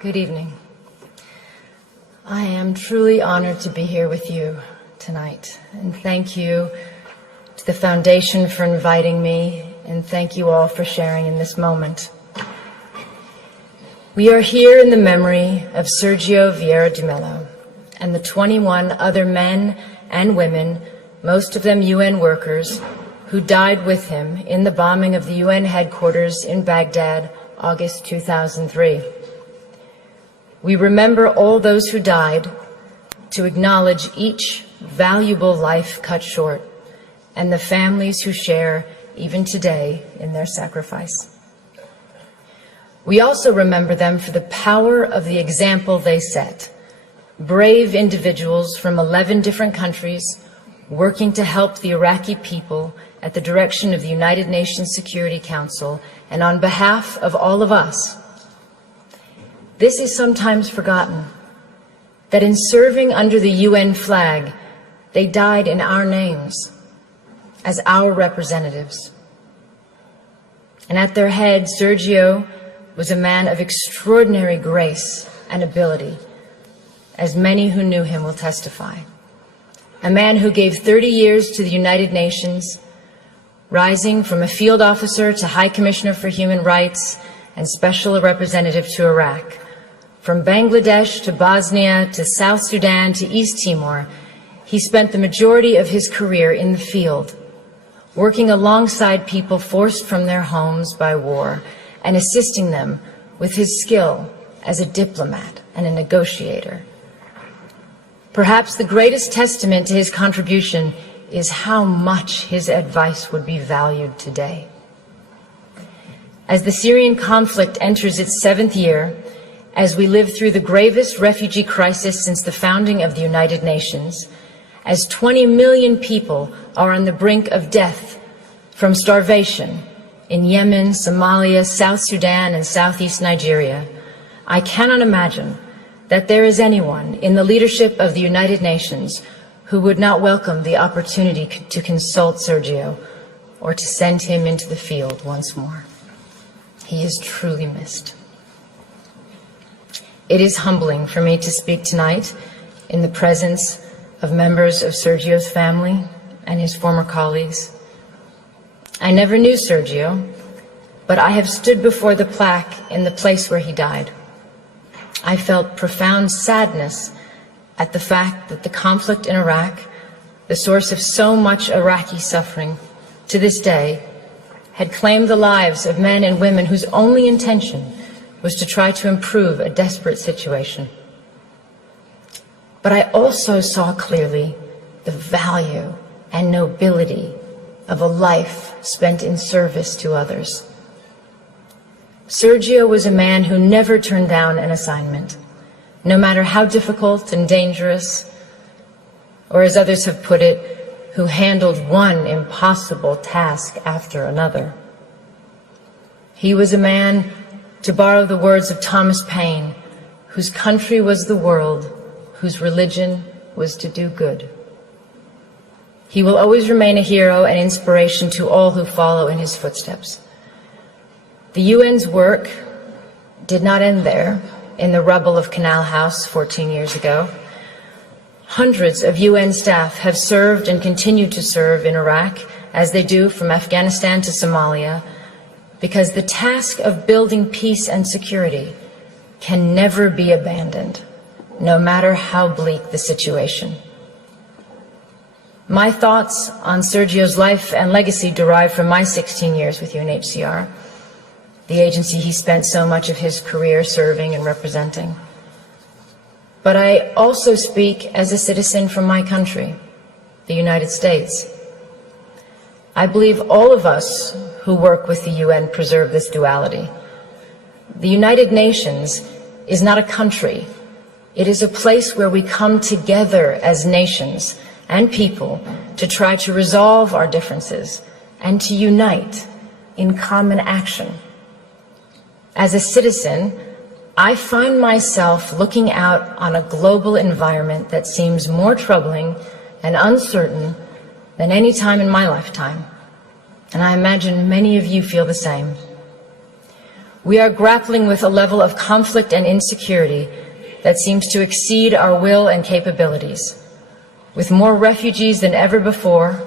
Good evening. I am truly honored to be here with you tonight, and thank you to the Foundation for inviting me, and thank you all for sharing in this moment. We are here in the memory of Sergio Vieira de Mello and the 21 other men and women, most of them UN workers, who died with him in the bombing of the UN headquarters in Baghdad, August 2003. We remember all those who died to acknowledge each valuable life cut short and the families who share, even today, in their sacrifice. We also remember them for the power of the example they set. Brave individuals from 11 different countries working to help the Iraqi people at the direction of the United Nations Security Council and on behalf of all of us. This is sometimes forgotten, that in serving under the UN flag, they died in our names, as our representatives. And at their head, Sergio was a man of extraordinary grace and ability, as many who knew him will testify. A man who gave 30 years to the United Nations, rising from a field officer to High Commissioner for Human Rights and Special Representative to Iraq. From Bangladesh to Bosnia to South Sudan to East Timor, he spent the majority of his career in the field, working alongside people forced from their homes by war and assisting them with his skill as a diplomat and a negotiator. Perhaps the greatest testament to his contribution is how much his advice would be valued today. As the Syrian conflict enters its 7th year, as we live through the gravest refugee crisis since the founding of the United Nations, as 20 million people are on the brink of death from starvation in Yemen, Somalia, South Sudan, and Southeast Nigeria, I cannot imagine that there is anyone in the leadership of the United Nations who would not welcome the opportunity to consult Sergio or to send him into the field once more. He is truly missed. It is humbling for me to speak tonight in the presence of members of Sergio's family and his former colleagues. I never knew Sergio, but I have stood before the plaque in the place where he died. I felt profound sadness at the fact that the conflict in Iraq, the source of so much Iraqi suffering to this day, had claimed the lives of men and women whose only intention was to try to improve a desperate situation. But I also saw clearly the value and nobility of a life spent in service to others. Sergio was a man who never turned down an assignment, no matter how difficult and dangerous, or as others have put it, who handled one impossible task after another. He was a man, to borrow the words of Thomas Paine, whose country was the world, whose religion was to do good. He will always remain a hero and inspiration to all who follow in his footsteps. The UN's work did not end there, in the rubble of Canal House 14 years ago. Hundreds of UN staff have served and continue to serve in Iraq, as they do from Afghanistan to Somalia, because the task of building peace and security can never be abandoned, no matter how bleak the situation. My thoughts on Sergio's life and legacy derive from my 16 years with UNHCR, the agency he spent so much of his career serving and representing. But I also speak as a citizen from my country, the United States. I believe all of us who work with the UN preserve this duality. The United Nations is not a country. It is a place where we come together as nations and people to try to resolve our differences and to unite in common action. As a citizen, I find myself looking out on a global environment that seems more troubling and uncertain than any time in my lifetime. And I imagine many of you feel the same. We are grappling with a level of conflict and insecurity that seems to exceed our will and capabilities, with more refugees than ever before,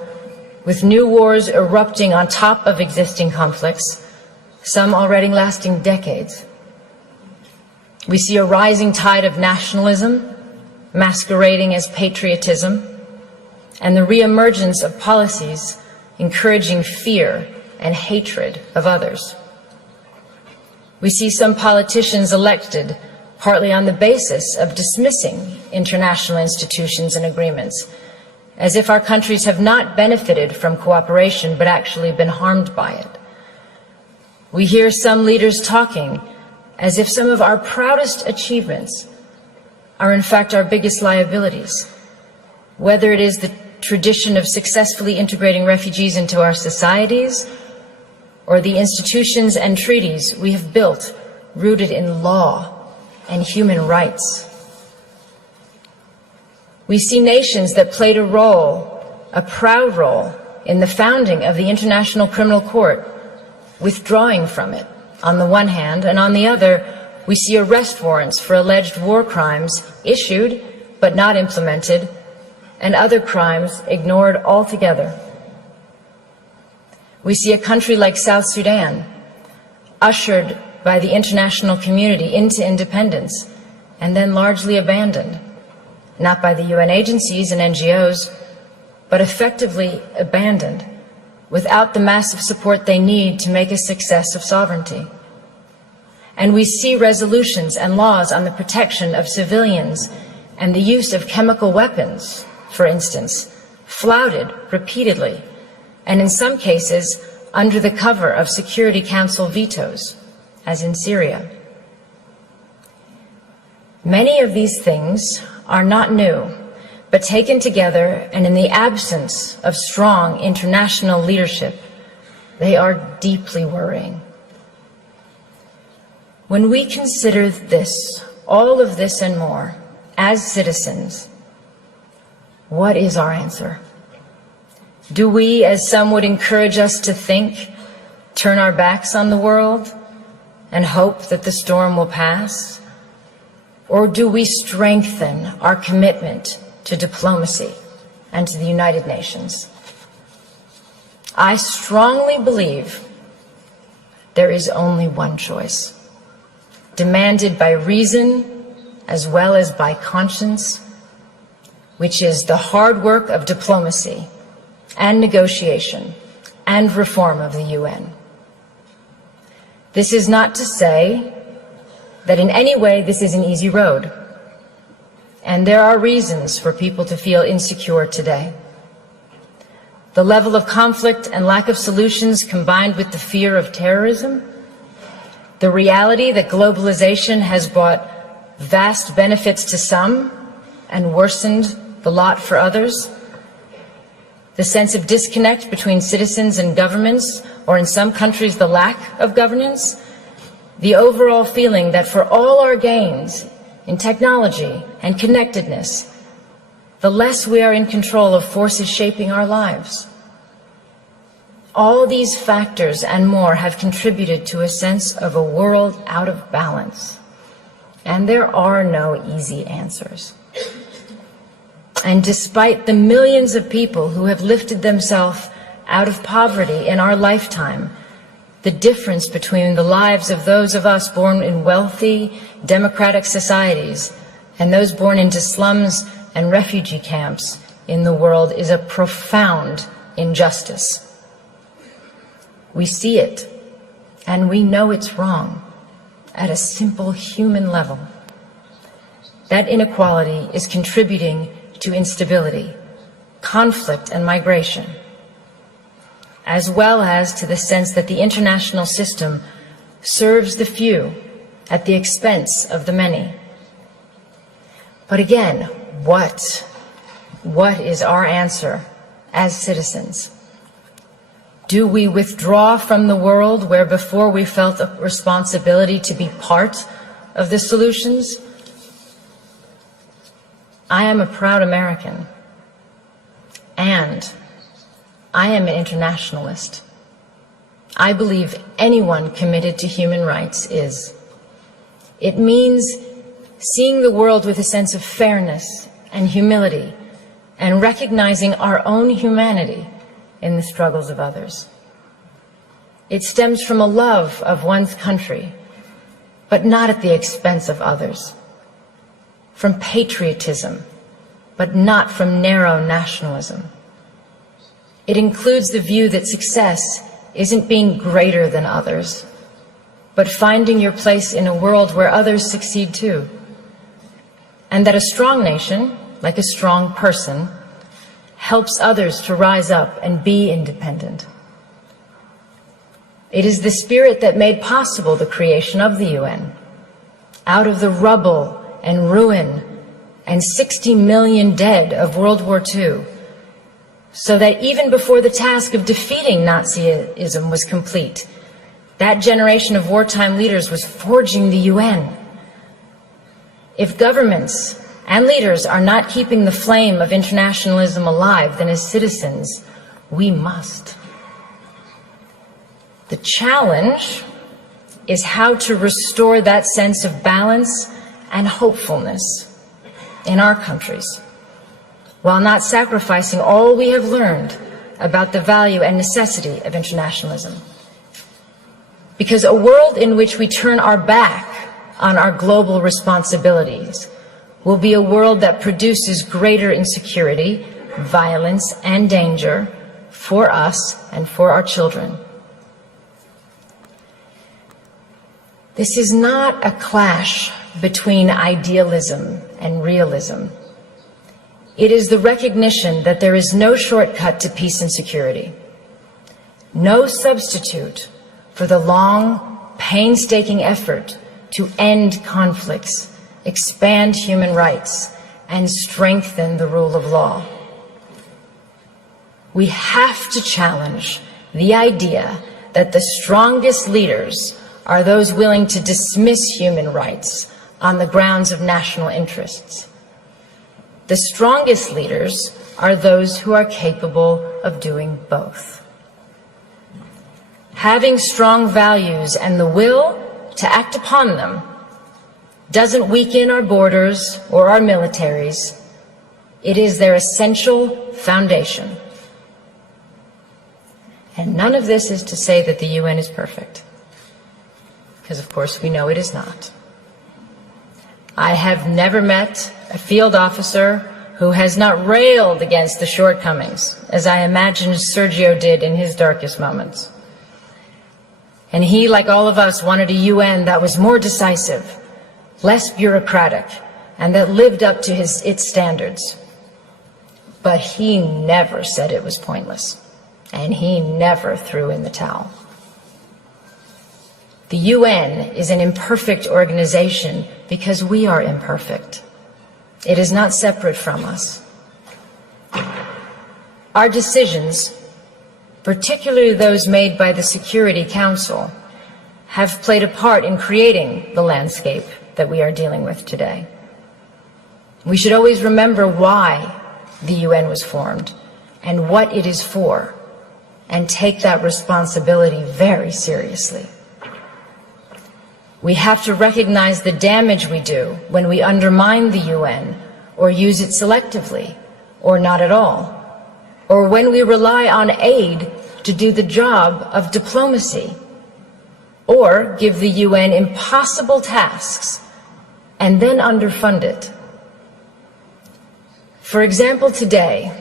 with new wars erupting on top of existing conflicts, some already lasting decades. We see a rising tide of nationalism, masquerading as patriotism, and the reemergence of policies encouraging fear and hatred of others. We see some politicians elected partly on the basis of dismissing international institutions and agreements, as if our countries have not benefited from cooperation but actually been harmed by it. We hear some leaders talking as if some of our proudest achievements are in fact our biggest liabilities, whether it is the tradition of successfully integrating refugees into our societies or the institutions and treaties we have built rooted in law and human rights. We see nations that played a role, a proud role, in the founding of the International Criminal Court, withdrawing from it on the one hand, and on the other, we see arrest warrants for alleged war crimes issued but not implemented, and other crimes ignored altogether. We see a country like South Sudan, ushered by the international community into independence, and then largely abandoned, not by the UN agencies and NGOs, but effectively abandoned, without the massive support they need to make a success of sovereignty. And we see resolutions and laws on the protection of civilians and the use of chemical weapons, for instance, flouted repeatedly, and in some cases under the cover of Security Council vetoes, as in Syria. Many of these things are not new, but taken together and in the absence of strong international leadership, they are deeply worrying. When we consider this, all of this and more, as citizens, what is our answer? Do we, as some would encourage us to think, turn our backs on the world and hope that the storm will pass? Or do we strengthen our commitment to diplomacy and to the United Nations? I strongly believe there is only one choice, demanded by reason as well as by conscience, which is the hard work of diplomacy and negotiation and reform of the UN. This is not to say that in any way this is an easy road, and there are reasons for people to feel insecure today. The level of conflict and lack of solutions combined with the fear of terrorism, the reality that globalization has brought vast benefits to some and worsened the lot for others, the sense of disconnect between citizens and governments, or in some countries the lack of governance, the overall feeling that for all our gains in technology and connectedness, the less we are in control of forces shaping our lives. All these factors and more have contributed to a sense of a world out of balance. And there are no easy answers. And despite the millions of people who have lifted themselves out of poverty in our lifetime, the difference between the lives of those of us born in wealthy, democratic societies and those born into slums and refugee camps in the world is a profound injustice. We see it, and we know it's wrong at a simple human level. That inequality is contributing to instability, conflict, and migration, as well as to the sense that the international system serves the few at the expense of the many. But again, what is our answer as citizens? Do we withdraw from the world where before we felt a responsibility to be part of the solutions? I am a proud American, and I am an internationalist. I believe anyone committed to human rights is. It means seeing the world with a sense of fairness and humility, and recognizing our own humanity in the struggles of others. It stems from a love of one's country, but not at the expense of others. From patriotism, but not from narrow nationalism. It includes the view that success isn't being greater than others, but finding your place in a world where others succeed too. And that a strong nation, like a strong person, helps others to rise up and be independent. It is the spirit that made possible the creation of the UN. Out of the rubble and ruin and 60 million dead of World War II, so that even before the task of defeating Nazism was complete, that generation of wartime leaders was forging the UN. If governments and leaders are not keeping the flame of internationalism alive, then as citizens, we must. The challenge is how to restore that sense of balance and hopefulness in our countries, while not sacrificing all we have learned about the value and necessity of internationalism. Because a world in which we turn our back on our global responsibilities will be a world that produces greater insecurity, violence, and danger for us and for our children. This is not a clash between idealism and realism. It is the recognition that there is no shortcut to peace and security, no substitute for the long, painstaking effort to end conflicts, expand human rights, and strengthen the rule of law. We have to challenge the idea that the strongest leaders are those willing to dismiss human rights on the grounds of national interests. The strongest leaders are those who are capable of doing both. Having strong values and the will to act upon them doesn't weaken our borders or our militaries. It is their essential foundation. And none of this is to say that the UN is perfect, because of course we know it is not. I have never met a field officer who has not railed against the shortcomings, as I imagine Sergio did in his darkest moments. And he, like all of us, wanted a UN that was more decisive, less bureaucratic, and that lived up to its standards. But he never said it was pointless, and he never threw in the towel. The UN is an imperfect organization because we are imperfect. It is not separate from us. Our decisions, particularly those made by the Security Council, have played a part in creating the landscape that we are dealing with today. We should always remember why the UN was formed and what it is for, and take that responsibility very seriously. We have to recognize the damage we do when we undermine the UN or use it selectively or not at all, or when we rely on aid to do the job of diplomacy, or give the UN impossible tasks and then underfund it. For example, today,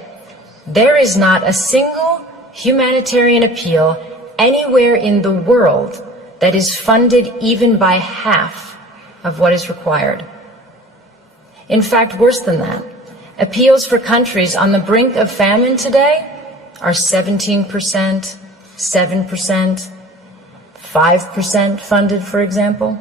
there is not a single humanitarian appeal anywhere in the world that is funded even by half of what is required. In fact, worse than that, appeals for countries on the brink of famine today are 17%, 7%, 5% funded, for example.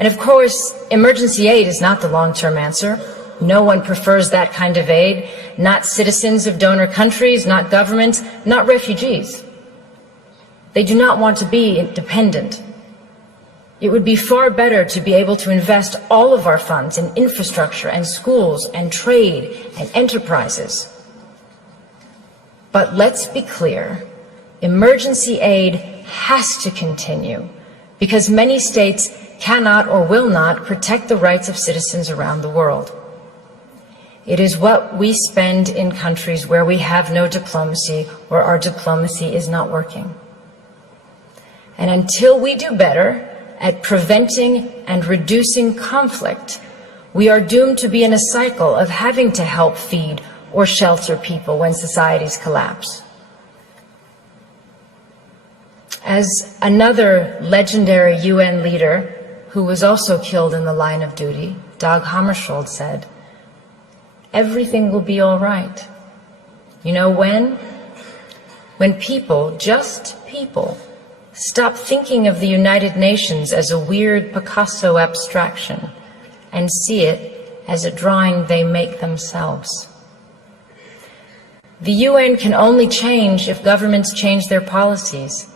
And of course, emergency aid is not the long-term answer. No one prefers that kind of aid, not citizens of donor countries, not governments, not refugees. They do not want to be dependent. It would be far better to be able to invest all of our funds in infrastructure and schools and trade and enterprises. But let's be clear, emergency aid has to continue because many states cannot or will not protect the rights of citizens around the world. It is what we spend in countries where we have no diplomacy or our diplomacy is not working. And until we do better at preventing and reducing conflict, we are doomed to be in a cycle of having to help feed or shelter people when societies collapse. As another legendary UN leader who was also killed in the line of duty, Dag Hammarskjöld, said, "Everything will be all right." You know when? When people, just people, stop thinking of the United Nations as a weird Picasso abstraction and see it as a drawing they make themselves. The UN can only change if governments change their policies,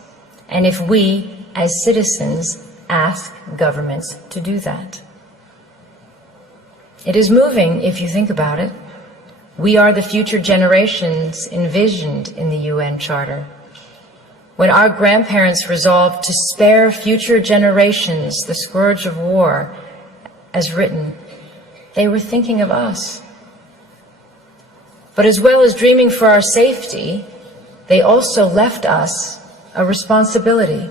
and if we, as citizens, ask governments to do that. It is moving if you think about it. We are the future generations envisioned in the UN Charter. When our grandparents resolved to spare future generations the scourge of war, as written, they were thinking of us. But as well as dreaming for our safety, they also left us a responsibility.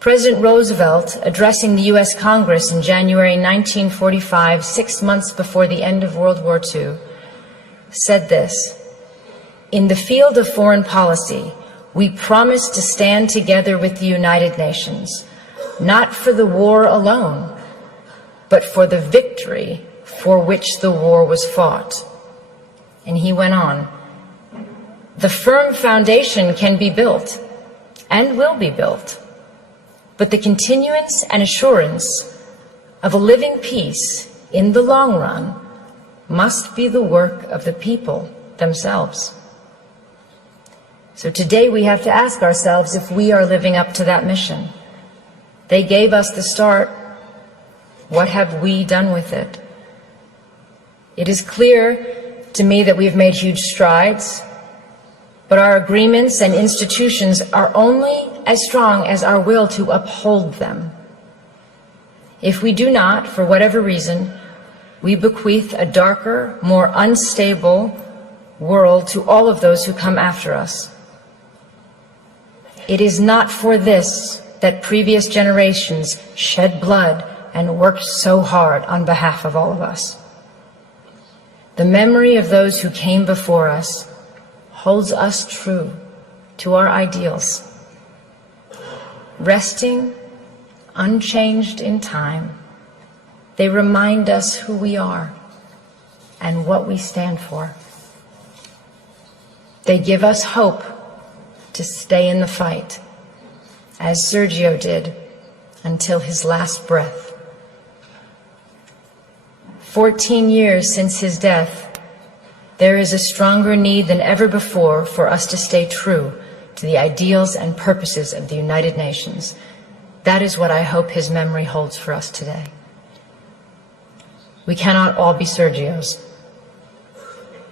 President Roosevelt, addressing the U.S. Congress in January 1945, 6 months before the end of World War II, said this: "In the field of foreign policy, we promise to stand together with the United Nations, not for the war alone, but for the victory for which the war was fought." And he went on, "The firm foundation can be built and will be built, but the continuance and assurance of a living peace in the long run must be the work of the people themselves." So today we have to ask ourselves if we are living up to that mission. They gave us the start. What have we done with it? It is clear to me that we've made huge strides, but our agreements and institutions are only as strong as our will to uphold them. If we do not, for whatever reason, we bequeath a darker, more unstable world to all of those who come after us. It is not for this that previous generations shed blood and worked so hard on behalf of all of us. The memory of those who came before us holds us true to our ideals, resting unchanged in time. They remind us who we are and what we stand for. They give us hope to stay in the fight, as Sergio did until his last breath. 14 years since his death, there is a stronger need than ever before for us to stay true to the ideals and purposes of the United Nations. That is what I hope his memory holds for us today. We cannot all be Sergios,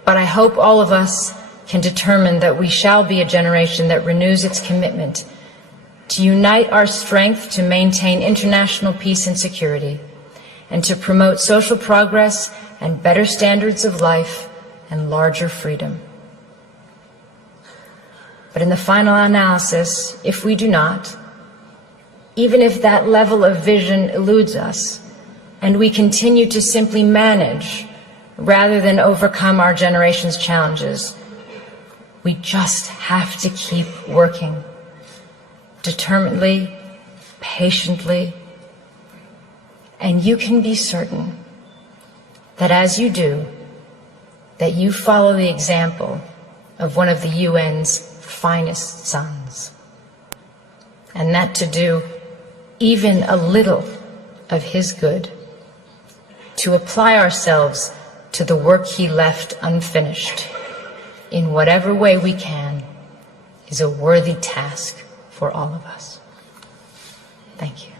but I hope all of us can determine that we shall be a generation that renews its commitment to unite our strength to maintain international peace and security, and to promote social progress and better standards of life and larger freedom. But in the final analysis, if we do not, even if that level of vision eludes us, and we continue to simply manage rather than overcome our generation's challenges, we just have to keep working, determinedly, patiently, and you can be certain that as you do, that you follow the example of one of the UN's finest sons, and that to do even a little of his good, to apply ourselves to the work he left unfinished, in whatever way we can, is a worthy task for all of us. Thank you.